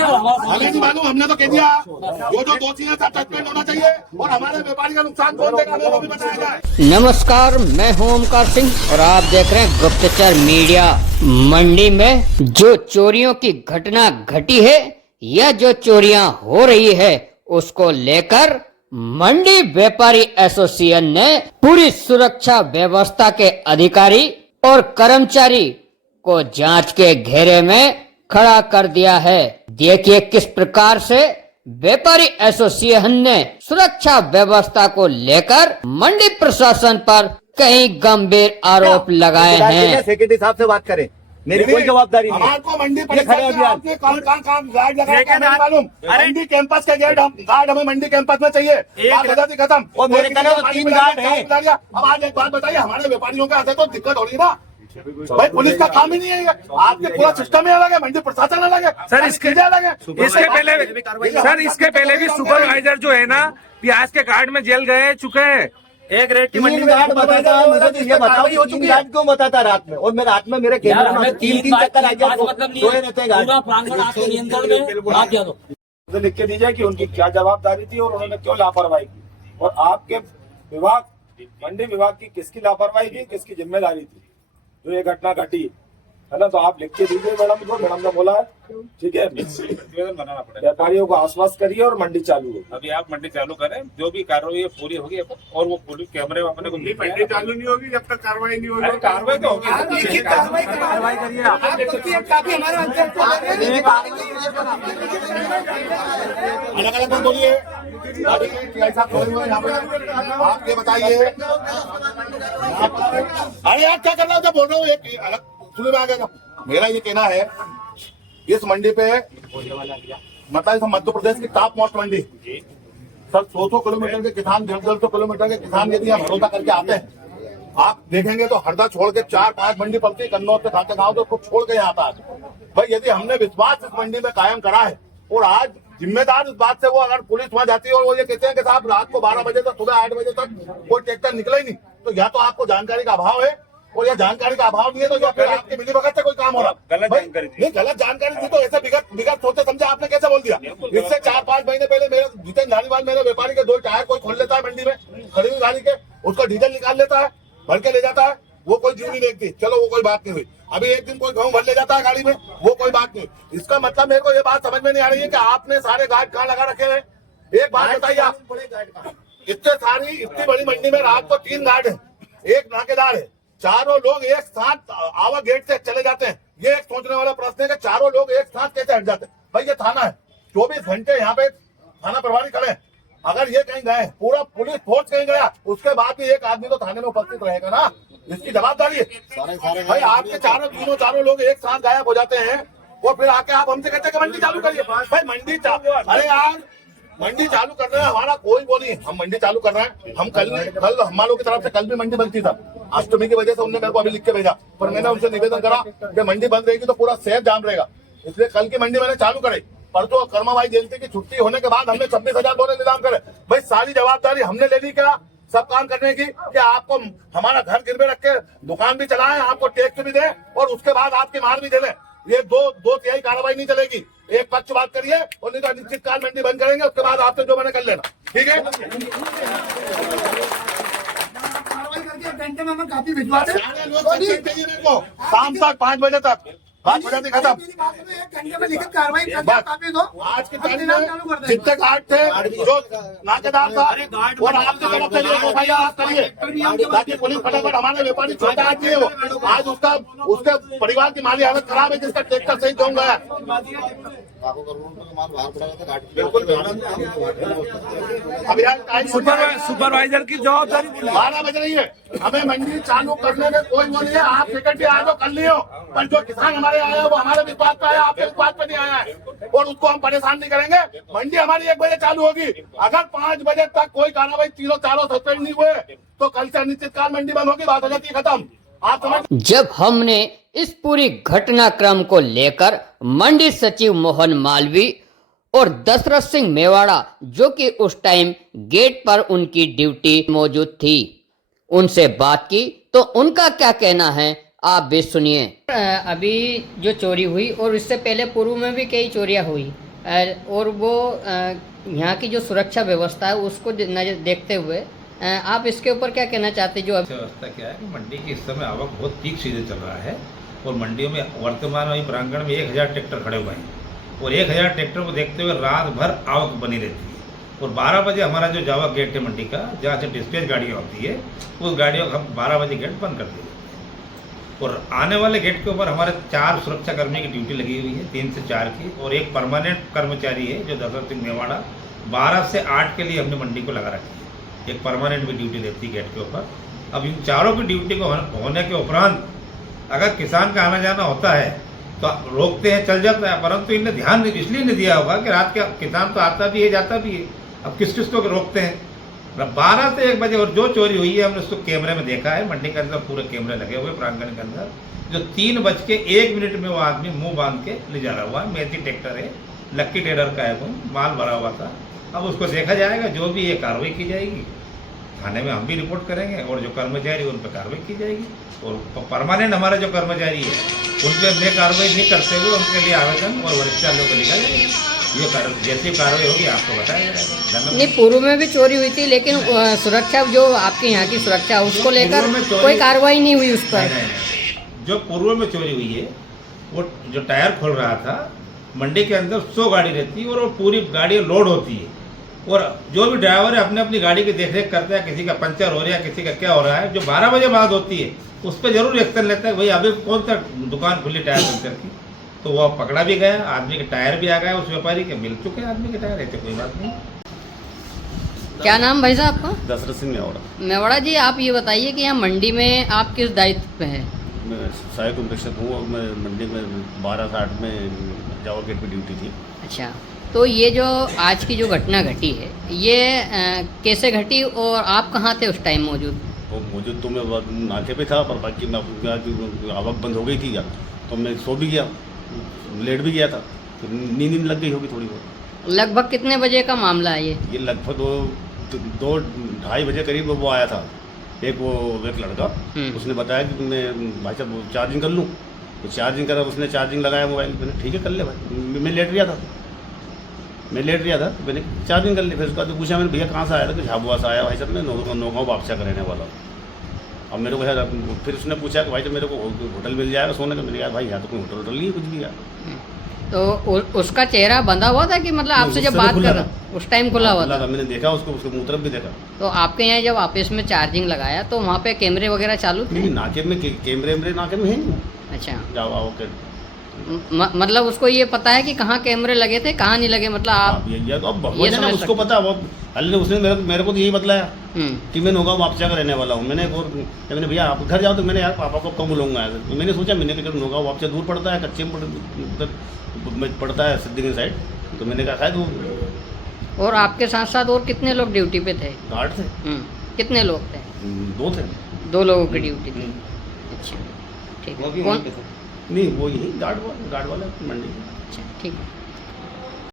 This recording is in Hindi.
हमें नहीं मालूम, हमने तो कह दिया जो दोषी है सब सस्पेंड होना चाहिए और हमारे व्यापारी का नुकसान कौन देगा हमें वो भी बताया जाए। नमस्कार, मैं हूं ओमकार सिंह और आप देख रहे हैं गुप्तचर मीडिया। मंडी में जो चोरियों की घटना घटी है या जो चोरियां हो रही है उसको लेकर मंडी व्यापारी एसोसिएशन ने पूरी सुरक्षा व्यवस्था के अधिकारी और कर्मचारी को जांच के घेरे में खड़ा कर दिया है। देखिए किस प्रकार से व्यापारी एसोसिएशन ने सुरक्षा व्यवस्था को लेकर मंडी प्रशासन पर कई गंभीर आरोप लगाए हैं। सेक्रेटरी साहब से बात करें, मेरी कोई जवाबदारी नहीं है। हमारे मंडी आपने कहाँ गार्ड लगाया मालूम? मंडी कैंपस के गेट गार्ड हमें मंडी कैंपस में चाहिए, खत्म। और मेरे कहने तो 3 गार्ड हैं। अब आज एक बात बताइए, हमारे व्यापारियों के हाथ तो दिक्कत हो रही है ना भाई, पुलिस का काम ही नहीं है। आपके पूरा सिस्टम ही अलग है, मंडी प्रशासन अलग है सर, इसके अलग है। इसके पहले भी सुपरवाइजर जो है ना प्याज के कार्ड में जेल गए चुके हैं। एक रेट की मंडी गार्ड बताता, मुझे तो ये बताओ हो चुकी है क्यों बताता रात में, और मैं रात में मेरे कैमरे में 3 चक्कर आ गया, सोए रहते हैं गार्ड। मुझे लिख के दीजिए कि उनकी क्या जवाबदारी थी और उन्होंने क्यों लापरवाही की, और आपके विभाग मंडी विभाग की किसकी लापरवाही थी, किसकी जिम्मेदारी थी जो ये घटना घटी है ना। तो आप लिख के दीजिए मैडम को, मैडम ने बोला है ठीक है, बनाना पड़ेगा। व्यापारियों को आश्वस्त करिए और मंडी चालू हो। अभी आप मंडी चालू करें, जो भी कार्रवाई पूरी होगी और वो पूरी कैमरे में अपने को मंडी चालू नहीं होगी जब तक कार्रवाई नहीं होगी। कार्रवाई तो होगी, कार्रवाई करिए अलग अलग मत बोलिए, ऐसा खोए हुए यहाँ पे आप ये बताइए। अरे यार क्या कर रहा हूँ, जब बोल रहा हूँ एक अलग सुने में आ गया। मेरा ये कहना है इस मंडी पे मतलब मध्य प्रदेश की टॉप मोस्ट मंडी सर, 100 किलोमीटर के किसान, 150 किलोमीटर के किसान यदि यहाँ भरोसा करके आते हैं, आप देखेंगे तो हरदा छोड़ के 4-5 मंडी पड़ती है, कन्नौज से खाते गाँव तो उसको छोड़ के यहाँ आता है भाई। यदि हमने विश्वास इस मंडी में कायम करा है और आज जिम्मेदार इस बात से वो अगर पुलिस वहां जाती है और वो ये कहते हैं कि साहब रात को 12 बजे तक सुबह 8 बजे तक कोई ट्रैक्टर निकला ही नहीं, तो या तो आपको जानकारी का अभाव है और या जानकारी का अभाव नहीं है, तो या फिर आपके मिली भगत से कोई काम हो रहा। गलत जानकारी थी तो ऐसे बिगड़ सोचे समझे आपने कैसे बोल दिया। इससे 4-5 महीने पहले मेरे जितेंद्र धालीवाल मेरे व्यापारी के 2 टायर कोई खोल लेता है मंडी में खड़ी हुई गाड़ी के, उसका डीजल निकाल लेता है, भर के ले जाता है, वो कोई जीव नहीं देखती, चलो वो कोई बात नहीं हुई। अभी एक दिन कोई गेहूं भर ले जाता है गाड़ी में, वो कोई बात नहीं। इसका मतलब मेरे को ये बात समझ में नहीं आ रही है कि आपने सारे गार्ड कहाँ लगा रखे हैं। एक बात बताइए आप, इतनी बड़ी मंडी में रात को 3 गार्ड है, एक नाकेदार है, चारों लोग एक साथ आवा गेट से चले जाते हैं। ये एक सोचने वाला प्रश्न है कि चारों लोग एक साथ कैसे हट जाते हैं। भाई ये थाना है, 24 घंटे यहाँ पे थाना प्रभारी खड़े हैं। अगर ये कहीं गए, पूरा पुलिस फोर्स कहीं गया, उसके बाद भी एक आदमी तो थाने में उपस्थित रहेगा ना, इसकी जवाबदारी है भाई। आपके चारों लोग एक साथ गायब हो जाते हैं और फिर आके आप हमसे कहते हैं कि मंडी चालू करिए। भाई मंडी अरे यार मंडी चालू कर रहे हैं, हमारा कोई वो नहीं, हम मंडी चालू कर रहे हैं। हम कल हमारों की तरफ से कल भी मंडी बंद थी सर, अष्टमी की वजह से उन्होंने मेरे को अभी लिख के भेजा, पर मैंने उनसे निवेदन करा कि मंडी बंद रहेगी तो पूरा शहर जाम रहेगा, इसलिए कल की मंडी मैंने चालू कराई। परसों कर्माबाई जयंती की छुट्टी होने के बाद हमने 26,000 बोरे निलाम करे। भाई सारी जवाबदारी हमने ले ली क्या सब काम करने की, कि आपको हमारा घर गिरवे रख के दुकान भी चलाएं, आपको टैक्स भी दें और उसके बाद आपकी मार भी झेलें। ये दो तिहाई कार्रवाई नहीं चलेगी, एक पक्ष बात करिए और नहीं तो अनिश्चित काल मंडी बंद करेंगे, उसके बाद आपसे जो मैंने कर लेना, ठीक है। घंटे में हमें काफी भिजवा दें, शाम तक 5 बजे तक 5 बजे तक खत्म। 1 घंटे में लिखित कार्रवाई काफी दो। आज की तारीख में जितने गार्ड थे, जो नाकेदार था और आपकी तरफ से FIR आप करिए ताकि पुलिस फटाफट, हमारे व्यापारी छोटा आदमी है वो, आज उसके परिवार की माली हालत खराब है जिसका ट्रैक्टर सही जम गया। सुपरवाइजर की जवाबदारी 12 बज रही है, हमें मंडी चालू करने में कोई वो नहीं है। आप सेक्रेटरी आ जाओ कर लियो, पर जो किसान हमारे आया है वो हमारे विश्वास पे आया, आपके विश्वास पे नहीं आया है और उसको हम परेशान नहीं करेंगे। मंडी हमारी 1 बजे चालू होगी, अगर 5 बजे तक कोई कार्रवाई चारों सस्पेंड नहीं हुए तो कल से अनिश्चितकाल मंडी बंद होगी, बात हो जाती है खत्म। आप समझ। जब हमने इस पूरी घटनाक्रम को लेकर मंडी सचिव मोहन मालवी और दशरथ सिंह मेवाड़ा, जो कि उस टाइम गेट पर उनकी ड्यूटी मौजूद थी, उनसे बात की तो उनका क्या कहना है आप भी सुनिए। अभी जो चोरी हुई और इससे पहले पूर्व में भी कई चोरियां हुई, और वो यहाँ की जो सुरक्षा व्यवस्था है उसको नजर देखते हुए आप इसके ऊपर क्या कहना चाहते हैं? जो व्यवस्था क्या है कि मंडी की इस समय आवक बहुत पीक सीजन चल रहा है और मंडियों में वर्तमान में प्रांगण में 1000 ट्रैक्टर खड़े हुए हैं और 1000 ट्रैक्टर को देखते हुए रात भर आवक बनी रहती है। और 12 बजे हमारा जो जावा गेट है मंडी का, जहाँ से डिस्पैच गाड़ियाँ होती है, उस गाड़ियों का हम 12 बजे गेट बंद कर दिए और आने वाले गेट के ऊपर हमारे 4 सुरक्षा कर्मी की ड्यूटी लगी हुई है, 3 से 4 की, और एक परमानेंट कर्मचारी है जो दशरथ सिंह मेवाड़ा 12 से 8 के लिए हमने मंडी को लगा रखी है। एक परमानेंट भी ड्यूटी देती है गेट के ऊपर। अब इन चारों की ड्यूटी को होने के उपरांत अगर किसान का आना जाना होता है तो रोकते हैं, चल जाता है, परंतु इन्हें ध्यान इसलिए नहीं दिया होगा कि रात के किसान तो आता भी है जाता भी है। अब किस किस को रोकते हैं? 12 से 1 बजे और जो चोरी हुई है हमने उसको कैमरे में देखा है, मंडी के अंदर पूरे कैमरे लगे हुए प्रांगण के अंदर, जो 3:01 में वो आदमी मुंह बांध के ले जा रहा हुआ है। मेथी ट्रैक्टर है, लक्की ट्रेडर का है, वो माल भरा हुआ था। अब उसको देखा जाएगा, जो भी ये कार्रवाई की जाएगी थाने में हम भी रिपोर्ट करेंगे और जो कर्मचारी उन पर कार्रवाई की जाएगी। और परमानेंट हमारे जो कर्मचारी है उन पर हमने कार्रवाई नहीं करते हुए उनके लिए आवेदन और वरिष्ठ को लिखा जाएगा। ये जैसी कार्रवाई होगी आपको बताया जाएगा। नहीं, पूर्व में भी चोरी हुई थी लेकिन सुरक्षा जो आपके यहाँ की सुरक्षा उसको लेकर कोई कार्रवाई नहीं हुई उस पर। जो पूर्व में चोरी हुई है वो जो टायर खोल रहा था, मंडी के अंदर 100 गाड़ी रहती है और वो पूरी गाड़ी लोड होती है और जो भी ड्राइवर है अपने अपनी गाड़ी की देखरेख करता है, किसी का पंचर हो रहा है, किसी का क्या हो रहा है, जो 12 बजे बाद होती है उस पर जरूर एक्शन लेता है। भाई अभी कौन सा दुकान खुली टायर पंचर की, तो वो पकड़ा भी गया, आदमी के टायर भी आ गया, उस व्यापारी के मिल चुके हैं आदमी के टायर, ऐसे कोई बात नहीं। क्या नाम भाई साहब आपका? दशरथ सिंह मेवाड़ा। मेवाड़ा जी, आप ये बताइए कि यहाँ मंडी में आप किस दायित्व पे हैं? मैं सहायक उपरीक्षक हूँ और मैं मंडी में 12 से 8 में जावा गेट पे ड्यूटी थी। अच्छा, तो ये जो आज की जो घटना घटी है ये कैसे घटी और आप कहाँ थे उस टाइम मौजूद? तो मौजूद तो मैं नाके पे था, पर बाकी मैं आवक बंद हो गई थी या तो मैं सो भी गया, लेट भी गया था, तो नींद लग गई होगी थोड़ी बहुत। लगभग कितने बजे का मामला है ये? ये लगभग 2-2:30 बजे करीब वो आया था एक लड़का। उसने बताया कि मैं भाई साहब चार्जिंग कर लूँ, तो चार्जिंग करा, उसने चार्जिंग लगाया मोबाइल। मैंने ठीक है कर ले भाई, मैं लेट रहा था तो मैंने चार्जिंग कर ली। फिर उसके बाद पूछा मैंने, भैया कहाँ से आया था? कि झाबुआ से आया भाई साहब, मैं नौगांव वापसा का रहने वाला हूँ। अब मेरे को यार फिर उसने पूछा कि भाई साहब मेरे को होटल मिल जाएगा सोने का? मैंने कहा भाई यहाँ तो कोई होटल नहीं है कुछ भी यार। तो उसका चेहरा बंधा हुआ था कि मतलब आपसे जब बात कर उस टाइम खुला हुआ था? मैंने देखा उसको, उसके मुँह तरफ भी देखा। तो आपके यहाँ जब ऑफिस में चार्जिंग लगाया तो वहाँ पे कैमरे वगैरह चालू थे? नहीं, नाके में कैमरे नाके में है नहीं। अच्छा, जावा ओके। मतलब उसको ये पता है कि कहाँ कैमरे लगे थे कहाँ नहीं लगे, मतलब आप ये तो अब भगवान है ना, उसको पता। वो अल्लाह ने उसने मेरे को तो यही बतलाया कि मैं नौगांव वापसा का रहने वाला हूँ। मैंने भैया आप घर जाओ, तो मैंने यार पापा को कब बुलाऊंगा। मैंने सोचा, मैंने कहा नौगांव वापसा दूर पड़ता है, कच्चे में पड़ता है सिद्दीगंज साइड, तो मैंने कहा शायद वो। और आपके साथ साथ और कितने लोग ड्यूटी पे थे? गार्ड थे। कितने लोग थे? 2 थे। 2 लोगों की ड्यूटी थी। अच्छा, ठीक है। कौन? नहीं, वो यही गार्ड वाला मंडी। अच्छा, ठीक है।